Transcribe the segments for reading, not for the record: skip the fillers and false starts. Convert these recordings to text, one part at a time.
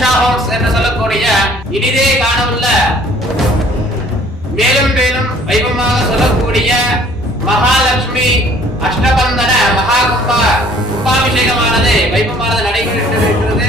Anusha Holmes என்று சொல்லக்கூடிய இனிதே காணவுள்ள மேலும் மேலும் வைபவமாக சொல்லக்கூடிய மகாலட்சுமி அஷ்டபந்தன மகா கும்பாபிஷேகமானது வைபவமானது நடைபெற்றிருக்கிறது.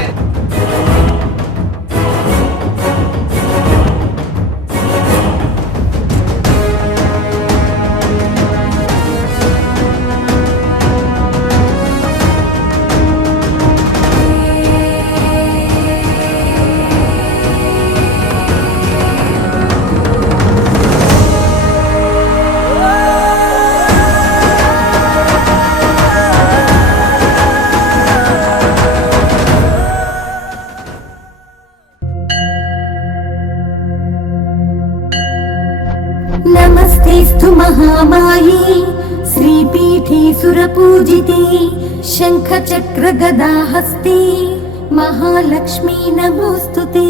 नमस्तेस्तु महामाये श्रीपीठे सुरपूजिते शंखचक्र गदाहस्ते महालक्ष्मी नमोस्तुते।